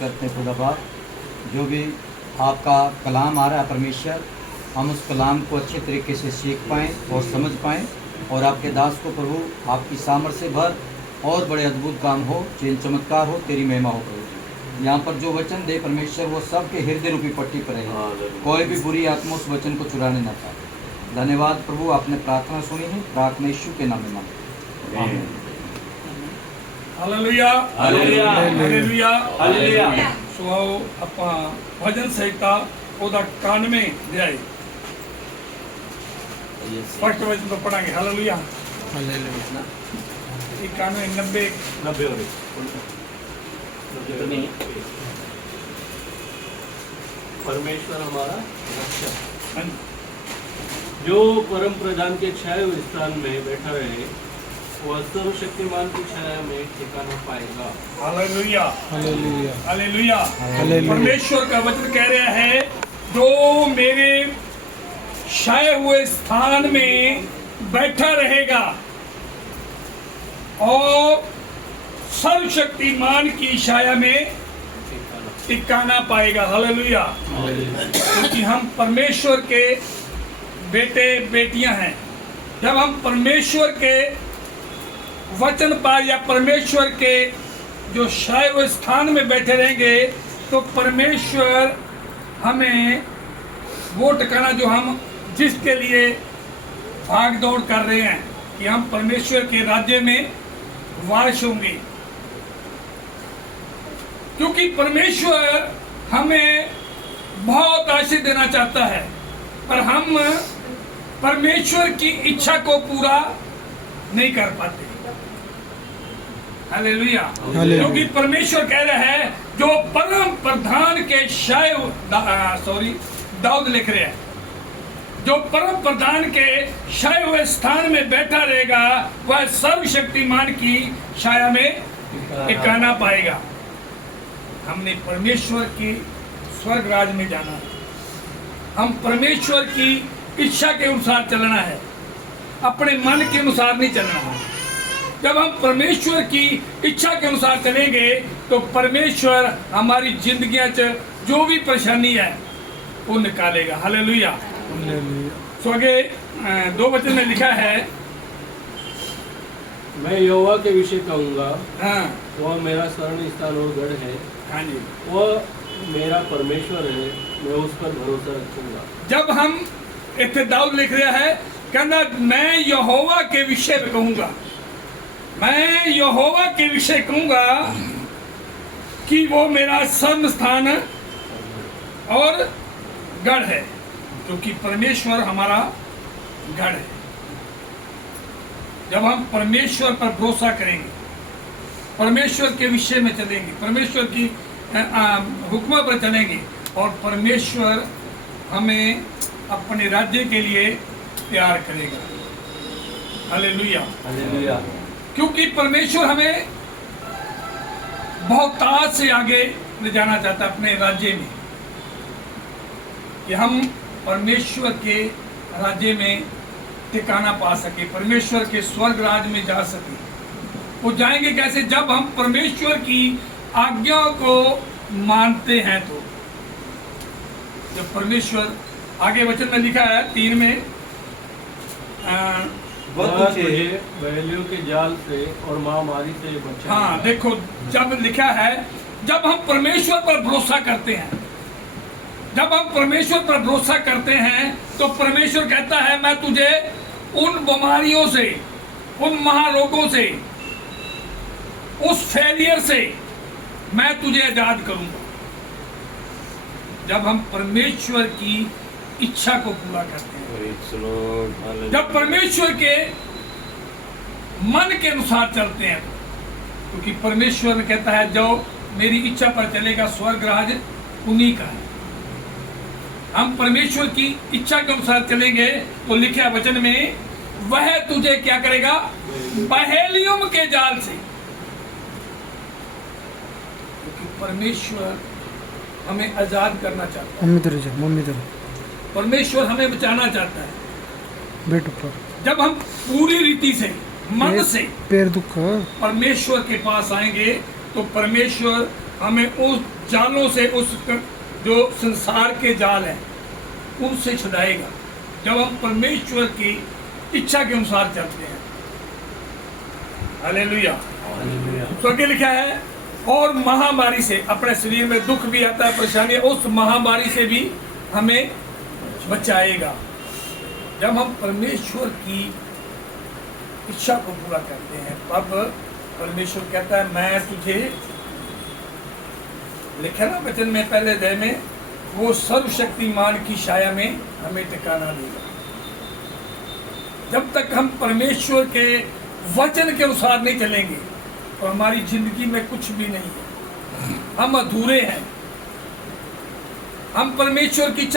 करते हैं खुदाबाद, जो भी आपका कलाम आ रहा है परमेश्वर, हम उस कलाम को अच्छे तरीके से सीख पाएँ और समझ पाएँ, और आपके दास को प्रभु आपकी सामर्थ्य से भर और बड़े अद्भुत काम हो, चेन चमत्कार हो, तेरी महिमा हो प्रभु। यहाँ पर जो वचन दे परमेश्वर वो सबके हृदय रूपी पट्टी पर रहे, कोई भी बुरी आत्मा उस वचन को चुराने न पाए। धन्यवाद प्रभु, आपने प्रार्थना सुनी है, प्रार्थना यीशु के नाम में मांगते हैं। Hallelujah hallelujah hallelujah hallelujah. सो आओ ਆਪਾਂ भजन संहिता ਉਹਦਾ 91 ਅਧਿਆਇ फर्स्ट वचन तो पढ़ांगे। Hallelujah hallelujah. 91 90 परमेश्वर हमारा रक्षक, जो परम प्रधान के छाए हुए स्थान में बैठा रहे, वह सर्वशक्तिमान की छाया में ठिकाना पाएगा। Hallelujah hallelujah hallelujah. हालेलुया। परमेश्वर का वचन कह रहा है, जो मेरे छाए हुए स्थान में बैठा रहेगा और सर्वशक्तिमान की छाया में ठिकाना पाएगा। हालेलुया। क्योंकि हम परमेश्वर के बेटे बेटियां हैं। जब हम परमेश्वर के वचन पर या परमेश्वर के जो छाए हुए स्थान में बैठे रहेंगे, तो परमेश्वर हमें वो ठिकाना जो हम जिसके लिए भाग दौड़ कर रहे हैं कि हम परमेश्वर के राज्य में वारिस होंगे, क्योंकि परमेश्वर हमें बहुत आशीष देना चाहता है, पर हम परमेश्वर की इच्छा को पूरा नहीं कर पाते। हालेलुया। क्योंकि परमेश्वर कह रहा है, जो परम प्रधान के दाऊद लिख रहे हैं, जो परम प्रधान के छाए हुए स्थान में बैठा रहेगा, वह सर्वशक्तिमान की छाया में ठिकाना पाएगा। हमने परमेश्वर की स्वर्ग राज में जाना है, हम परमेश्वर की इच्छा के अनुसार चलना है, अपने मन के अनुसार नहीं चलना है। जब हम परमेश्वर की इच्छा के अनुसार चलेंगे, तो परमेश्वर हमारी जिंदगियां च जो भी परेशानी है वो निकालेगा। हालेलुया। सो आगे 2 वचन में लिखा है, मैं यहोवा के विषय कहूँगा, हाँ वह मेरा शरण स्थान और गढ़ है, हाँ जी, वह मेरा परमेश्वर है, मैं उस पर भरोसा रखूंगा। जब हम इतने दाऊद लिख रहा है, कहना मैं यहोवा के विषय में कहूँगा, मैं यहोवा के विषय कहूँगा कि वो मेरा शरण स्थान और गढ़ है, क्योंकि परमेश्वर हमारा गढ़ है। जब हम परमेश्वर पर भरोसा करेंगे, परमेश्वर के विषय में चलेंगे, परमेश्वर की हुक्म पर चलेंगे, और परमेश्वर हमें अपने राज्य के लिए तैयार करेगा। Hallelujah hallelujah. क्योंकि परमेश्वर हमें बहुत ताज से आगे ले जाना चाहता है अपने राज्य में, कि हम परमेश्वर के राज्य में ठिकाना पा सके, परमेश्वर के स्वर्ग राज में जा सके। वो जाएंगे कैसे? जब हम परमेश्वर की आज्ञा को मानते हैं। तो जब परमेश्वर, आगे वचन में लिखा है 3 में, तुझे बहेलियों के जाल से और महामारी से बचाएगा। हाँ देखो, जब लिखा है, जब हम परमेश्वर पर भरोसा करते हैं, जब हम परमेश्वर पर भरोसा करते हैं, तो परमेश्वर कहता है, मैं तुझे उन बीमारियों से, उन महारोगों से, उस फेलियर से मैं तुझे आजाद करूंगा। जब हम परमेश्वर की इच्छा को पूरा करते हैं, जब परमेश्वर के मन के अनुसार चलते हैं, क्योंकि परमेश्वर कहता है, जो मेरी इच्छा पर चलेगा स्वर्ग राज उन्हीं का है। हम परमेश्वर की इच्छा के अनुसार चलेंगे, तो लिखा है वचन में, वह तुझे क्या करेगा? बहेलियों के जाल से। क्योंकि परमेश्वर हमें आजाद करना चाहता है, परमेश्वर हमें बचाना चाहता है। बेट ऊपर जब हम पूरी रीति से, मन से पैर दुख परमेश्वर के पास आएंगे, तो परमेश्वर हमें उस जालों से, उस जो संसार के जाल हैं उनसे छुड़ाएगा जब हम परमेश्वर की इच्छा के अनुसार चलते हैं। हालेलुया। तो आगे लिखा है और महामारी से, अपने शरीर में दुख भी आता है, परेशानी, उस महामारी से भी हमें बचाएगा जब हम परमेश्वर की इच्छा को पूरा करते हैं। अब परमेश्वर कहता है मैं तुझे, लिखा ना वचन में पहले अध्याय में, वो सर्वशक्तिमान की छाया में हमें ठिकाना देगा। जब तक हम परमेश्वर के वचन के अनुसार नहीं चलेंगे तो हमारी जिंदगी में कुछ भी नहीं है, हम अधूरे हैं। हम परमेश्वर की